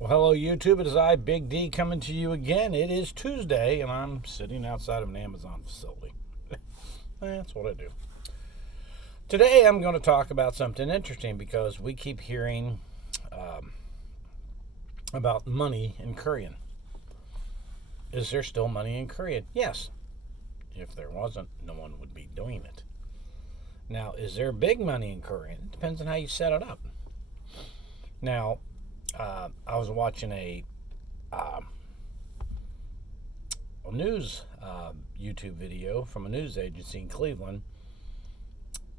Well, hello, YouTube. It is I, Big D, coming to you again. It is Tuesday, and I'm sitting outside of an Amazon facility. That's what I do. Today, I'm going to talk about something interesting because we keep hearing about money in Courier. Is there still money in Courier? Yes. If there wasn't, no one would be doing it. Now, is there big money in Courier? It depends on how you set it up. Now, I was watching a news YouTube video from a news agency in Cleveland,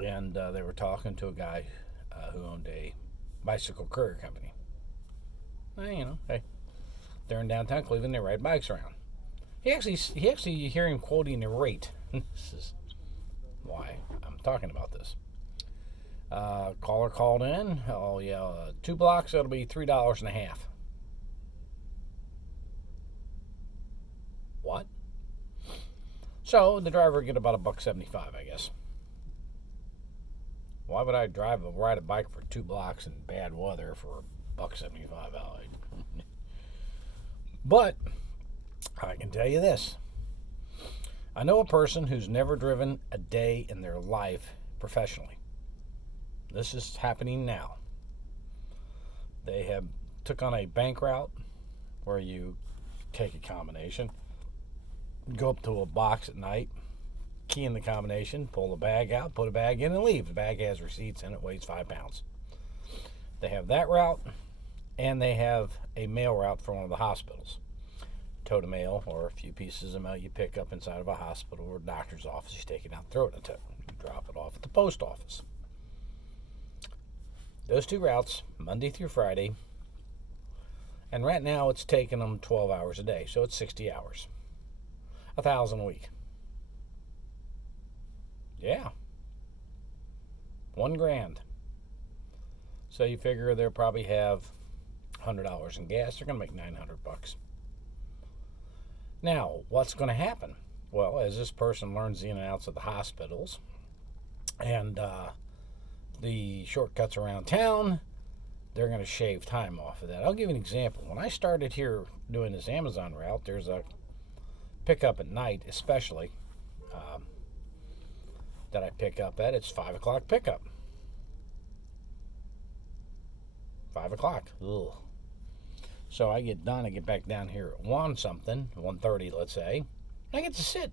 and they were talking to a guy who owned a bicycle courier company. Hey, they're in downtown Cleveland. They ride bikes around. He actually you hear him quoting a rate. This is why I'm talking about this. Caller called in. Oh yeah, 2 blocks. That'll be $3.50. What? So the driver would get about $1.75, I guess. Why would I ride a bike for 2 blocks in bad weather for $1.75? But I can tell you this: I know a person who's never driven a day in their life professionally. This is happening now. They have took on a bank route where you take a combination, go up to a box at night, key in the combination, pull the bag out, put a bag in, and leave. The bag has receipts and it weighs 5 pounds. They have that route, and they have a mail route for one of the hospitals. Tote of mail, or a few pieces of mail you pick up inside of a hospital or doctor's office. You take it out, throw it in a tote. You drop it off at the post office. Those 2 routes, Monday through Friday, and right now it's taking them 12 hours a day, so it's 60 hours. $1,000 a week. Yeah. $1,000. So you figure they'll probably have $100 in gas. They're going to make $900. Now, what's going to happen? Well, as this person learns the ins and outs of the hospitals and the shortcuts around town, they're going to shave time off of that. I'll give you an example. When I started here doing this Amazon route, there's a pickup at night, especially, that I pick up at. It's 5 o'clock pickup. 5 o'clock. Ugh. So I get done. I get back down here at 1:30, let's say. I get to sit.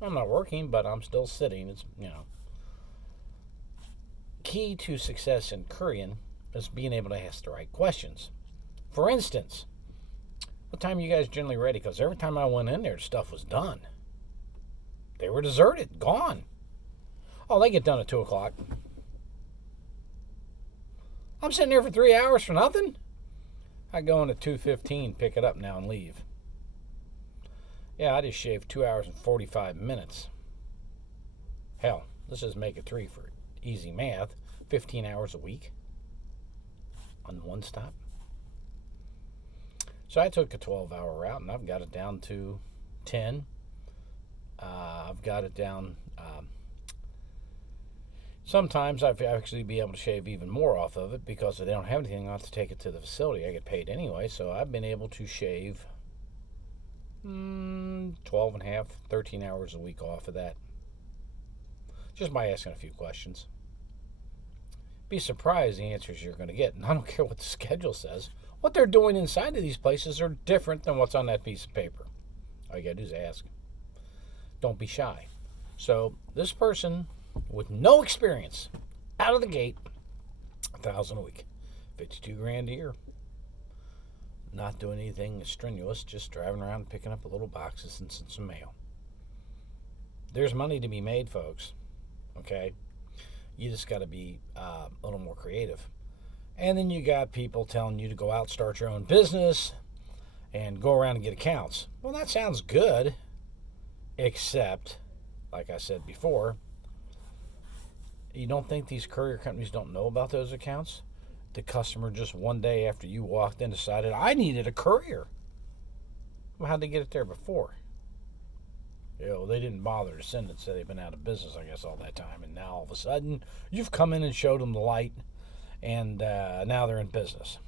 I'm not working, but I'm still sitting. It's, Key to success in Courier is being able to ask the right questions. For instance, what time are you guys generally ready? Because every time I went in there, stuff was done. They were deserted, gone. Oh, they get done at 2 o'clock. I'm sitting there for 3 hours for nothing. I go in at 2:15, pick it up now and leave. Yeah, I just shaved 2 hours and 45 minutes. Hell, let's just make it 3 for easy math. 15 hours a week on one stop. So I took a 12-hour route, and I've got it down to 10. I've got it down. Sometimes I've actually be able to shave even more off of it because if they don't have anything, I have to take it to the facility. I get paid anyway, so I've been able to shave 12 and a half, 13 hours a week off of that just by asking a few questions. Be surprised the answers you're going to get. And I don't care what the schedule says. What they're doing inside of these places are different than what's on that piece of paper. All you got to do is ask. Don't be shy. So this person with no experience, out of the gate, $1,000 a week, $52,000 a year. Not doing anything strenuous, just driving around picking up little boxes and some mail. There's money to be made, folks. Okay? You just got to be a little more creative. And then you got people telling you to go out, start your own business, and go around and get accounts. Well, that sounds good, except, like I said before, you don't think these courier companies don't know about those accounts? The customer just one day after you walked in decided, I needed a courier. Well, how'd they get it there before? They didn't bother to send it, so they've been out of business, I guess, all that time. And now all of a sudden, you've come in and showed them the light, and now they're in business.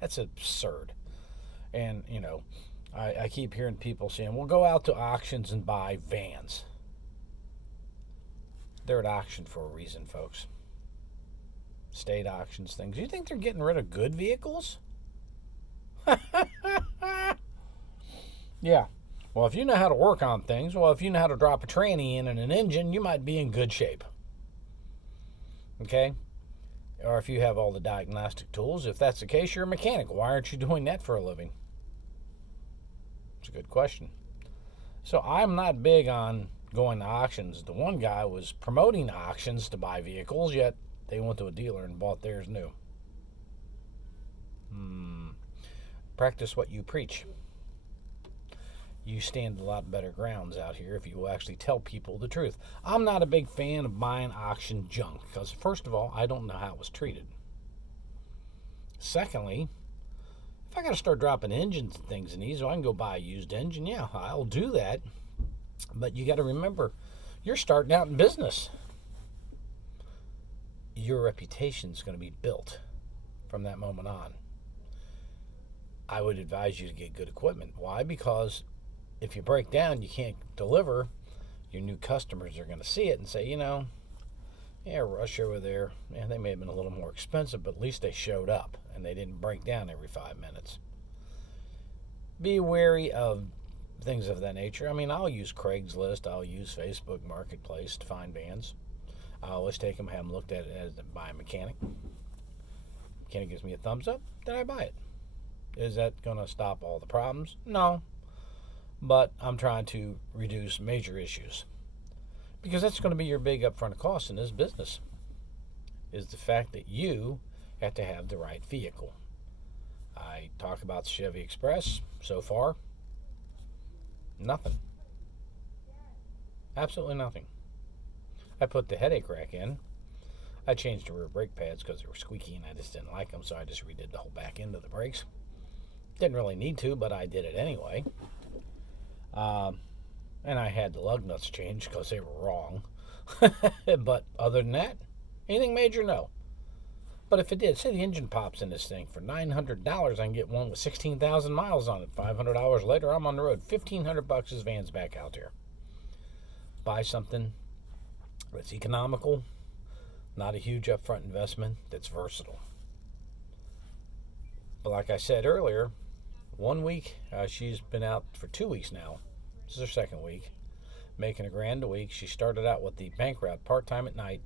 That's absurd. And, I keep hearing people saying, well, go out to auctions and buy vans. They're at auction for a reason, folks. State auctions, things. You think they're getting rid of good vehicles? Yeah. Well, if you know how to work on things, if you know how to drop a tranny in and an engine, you might be in good shape. Okay? Or if you have all the diagnostic tools, if that's the case, you're a mechanic. Why aren't you doing that for a living? It's a good question. So I'm not big on going to auctions. The one guy was promoting auctions to buy vehicles, yet they went to a dealer and bought theirs new. Practice what you preach. You stand a lot better grounds out here if you will actually tell people the truth. I'm not a big fan of buying auction junk because, first of all, I don't know how it was treated. Secondly, if I got to start dropping engines and things in these, I can go buy a used engine. Yeah, I'll do that. But you got to remember, you're starting out in business. Your reputation is going to be built from that moment on. I would advise you to get good equipment. Why? Because if you break down, you can't deliver, your new customers are going to see it and say, Rush over there, they may have been a little more expensive, but at least they showed up and they didn't break down every 5 minutes. Be wary of things of that nature. I'll use Craigslist, I'll use Facebook Marketplace to find vans. I always take them, have them looked at as by a mechanic. Mechanic gives me a thumbs up, then I buy it. Is that going to stop all the problems? No. But I'm trying to reduce major issues. Because that's going to be your big upfront cost in this business. Is the fact that you have to have the right vehicle. I talk about the Chevy Express so far. Nothing. Absolutely nothing. I put the headache rack in. I changed the rear brake pads because they were squeaky and I just didn't like them, so I just redid the whole back end of the brakes. Didn't really need to, but I did it anyway. And I had the lug nuts changed because they were wrong. But other than that, anything major, no. But if it did, say the engine pops in this thing for $900, I can get one with 16,000 miles on it. $500 later, I'm on the road. $1,500 his van's back out there. Buy something that's economical, not a huge upfront investment, that's versatile. But like I said earlier, 1 week, she's been out for 2 weeks now. This is her second week, making $1,000 a week. She started out with the bank route, part-time at night,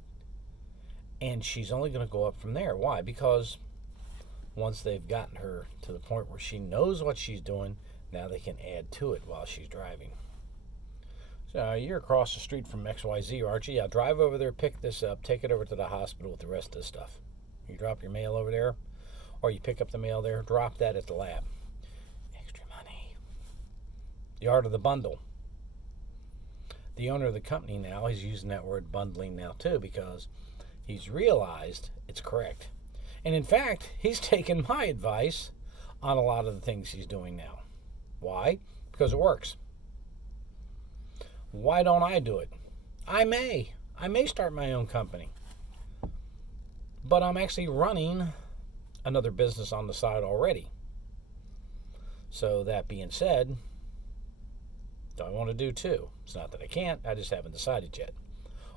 and she's only going to go up from there. Why? Because once they've gotten her to the point where she knows what she's doing, now they can add to it while she's driving. So you're across the street from XYZ, aren't you? Yeah, drive over there, pick this up, take it over to the hospital with the rest of the stuff. You drop your mail over there, or you pick up the mail there, drop that at the lab. Extra money. The art of the bundle. The owner of the company now, he's using that word bundling now too, because he's realized it's correct. And in fact, he's taken my advice on a lot of the things he's doing now. Why? Because it works. Why don't I do it? I may start my own company. But I'm actually running another business on the side already. So that being said, do I want to do two? It's not that I can't, I just haven't decided yet.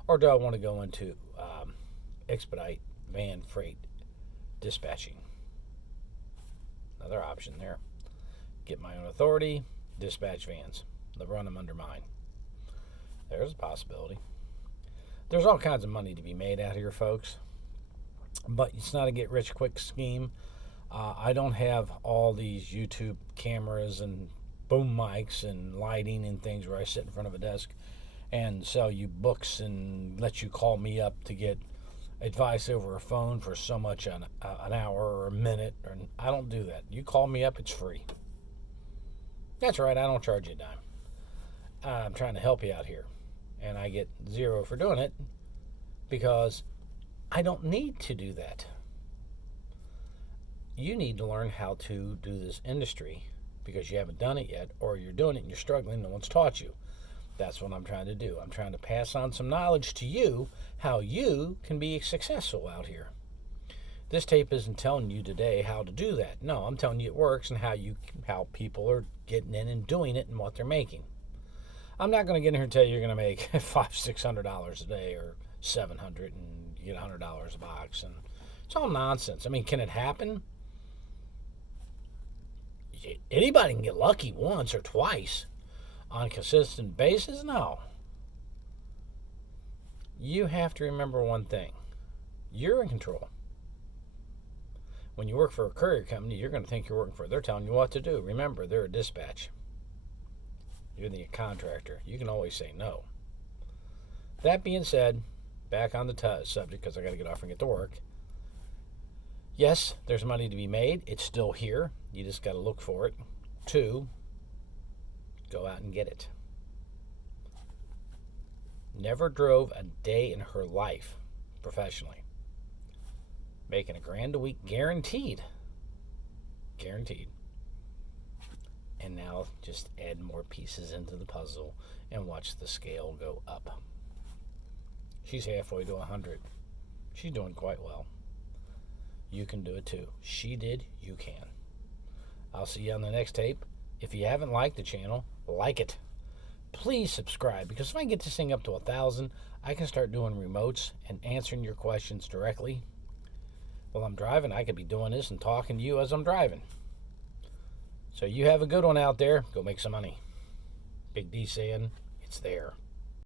Or do I want to go into expedite van freight dispatching? Another option there. Get my own authority, dispatch vans. They'll run them under mine. There's a possibility. There's all kinds of money to be made out here, folks. But it's not a get-rich-quick scheme. I don't have all these YouTube cameras and boom mics and lighting and things where I sit in front of a desk and sell you books and let you call me up to get advice over a phone for so much an hour or a minute. I don't do that. You call me up, it's free. That's right, I don't charge you a dime. I'm trying to help you out here. And I get zero for doing it because I don't need to do that. You need to learn how to do this industry because you haven't done it yet, or you're doing it and you're struggling, no one's taught you. That's what I'm trying to do. I'm trying to pass on some knowledge to you, how you can be successful out here. This tape isn't telling you today how to do that. No, I'm telling you it works and how people are getting in and doing it and what they're making. I'm not going to get in here and tell you you're going to make $500-$600 a day or $700 and you get $100 a box, and it's all nonsense. I mean, can it happen? Anybody can get lucky once or twice on a consistent basis. No. You have to remember one thing: you're in control. When you work for a courier company, you're going to think you're working for. They're telling you what to do. Remember, they're a dispatch. You're the contractor. You can always say no. That being said, back on the subject, because I got to get off and get to work. Yes, there's money to be made. It's still here. You just got to look for it. 2, go out and get it. Never drove a day in her life professionally. Making $1,000 a week, guaranteed. Guaranteed. And now just add more pieces into the puzzle and watch the scale go up. She's halfway to 100. She's doing quite well. You can do it too. She did, you can. I'll see you on the next tape. If you haven't liked the channel, like it. Please subscribe, because if I get this thing up to 1,000, I can start doing remotes and answering your questions directly. While I'm driving, I could be doing this and talking to you as I'm driving. So you have a good one out there. Go make some money. Big D saying, it's there.